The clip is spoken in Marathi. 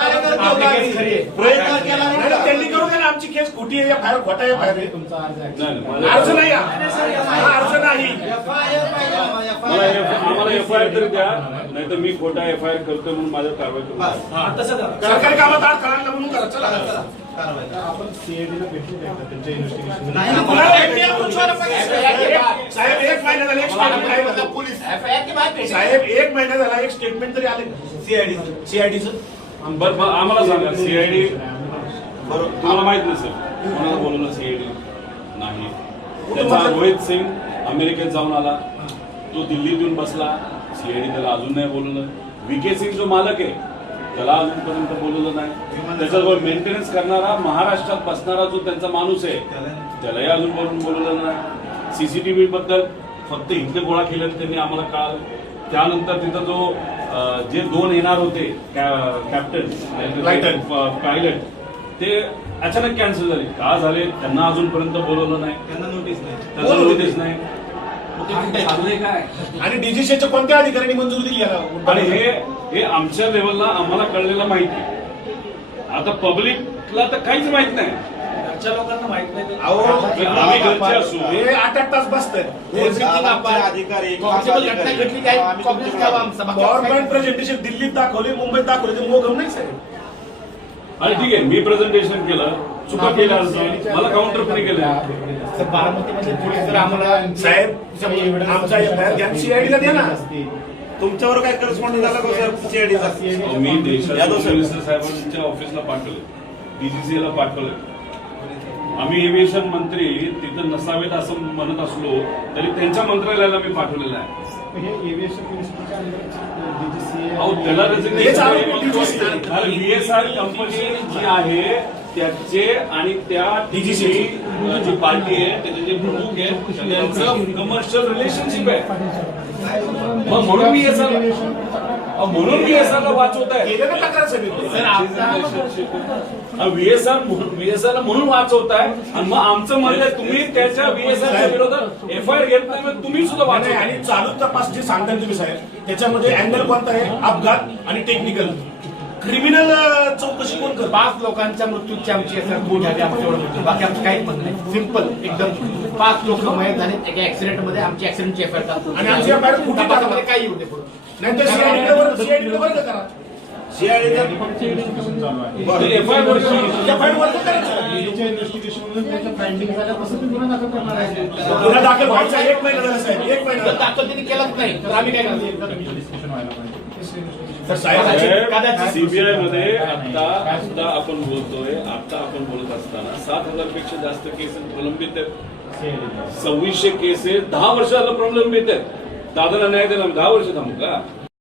प्रयत्न केला त्यांनी करू द्या ना, आमची केस खोटी आहे, फायर खोटा आहे, फायर तुमचा अर्ज आहे. अर्ज नाही हा अर्ज नाही. आम्हाला एफआयआर तरी द्या, नाही तर मी खोटा एफआयआर करतो म्हणून माझ्यावर कारवाई करू. सरकारी कामात आठ करायला म्हणून करा. चला आपण सीआयडीला भेटू द्या त्यांच्या इन्व्हेस्टिगेशन. साहेब एक महिना झाला, साहेब एक महिना झाला, एक स्टेटमेंट तरी आले सीआयडीचं. बरं आम्हाला सांगा, सीआयडी तुम्हाला माहित नसेल कोणाला बोलवलं सीआयडी नाही. त्याचा रोहित सिंग अमेरिकेत जाऊन आला, तो दिल्लीत येऊन बसला, सीआयडी त्याला अजून नाही बोलवलं. व्हीके सिंग जो मालक आहे त्याला अजूनपर्यंत बोलवलं नाही. त्याच्याजवळ मेंटेनन्स करणारा महाराष्ट्रात बसणारा जो त्यांचा माणूस आहे त्यालाही अजून बोलवलं नाही. सीसीटीव्ही बद्दल फक्त इथले गोळा केल्याने त्यांनी आम्हाला कळालं. त्यानंतर तिथं जो जे दोन येणार होते कॅप्टन पायलट ते अचानक कॅन्सल झाले. का झाले त्यांना अजूनपर्यंत बोलवलं नाही, त्यांना नोटीस नाही. आणि डीजीसीच्या कोणत्या अधिकाऱ्यांनी मंजुरी दिली याला? आणि हे आमच्या लेवलला आम्हाला कळलेलं माहिती. आता पब्लिकला तर काहीच माहित नाही. लोकांना माहित नाही. आम्ही घरचे असू, हे 8-8 तास बसतात. गव्हर्नमेंट प्रेझेंटेशन दिल्लीत दाखवले, मुंबईत दाखवले, ते मोगम नाही साहेब. आणि ठीक आहे मी प्रेझेंटेशन केलं, चुका केल्या मला काउंटर पण केलं. बारामतीमध्ये पोलीस जर आम्हाला साहेब आमचा एफआयआर घ्या, सीआयडीला द्या ना. तुमच्यावर काय करस्पॉन्डिंग झाला का सीआयडीचा? मी देशाच्या मिनिस्टर साहेबांच्या ऑफिसला पाठवलं, डीजीसीला पाठवलं. आम्ही एव्हिएशन मंत्री तिथं नसावेत असं म्हणत असलो तरी त्यांच्या मंत्रालयाला मी पाठवलेलं आहे. हे एव्हिएशन मिनिस्ट्रीच्या अहो त्याला VSR कंपनी जी आहे त्याचे आणि त्या डीजीसी जी पार्टी आहे त्याचे जे प्रमुख आहे त्यांचं कमर्शियल रिलेशनशिप आहे. मग म्हणून VSR ला वाचवत आहे. VSR म्हणून वाचवत आहे. आणि मग आमचं म्हणणं तुम्ही त्याच्या VSRच्या विरोधात एफआयआर घेत नाही, तुम्ही सुद्धा वाचवताय. आणि चालू तपास जे सांगताय तुम्ही साहेब त्याच्यामध्ये अँगल कोणता आहे? अपघात आणि टेक्निकल. क्रिमिनल चौकशी कोण करत? 5 लोकांच्या मृत्यूची आमची झाली, आमच्यावर मृत्यू, बाकी आमचं काहीच म्हणणं नाही. सिंपल एकदम. 5 लोक मयत झाले एका ऍक्सिडेंट मध्ये, आमची ऍक्सिडेंटची एफआयआर टाकतो आणि आमची एफआयआर कुठे तपासामध्ये काही येऊ दे पुढे. नाही तर सीआयडीला वर्ग करा. गुन्हा दाखल व्हायचा 1 महिना झाला साहेब, 1 महिना दाखल त्यांनी केलाच नाही तर आम्ही काय करतो? सीबीआय मध्ये आता आपण बोलतोय, आता आपण बोलत असताना 7,000 पेक्षा जास्त केसेस प्रलंबित आहेत. 2600 केसेस 10 वर्षाला प्रलंबित आहेत. दादाला न्याय द्यायला 10 वर्ष थांबू का?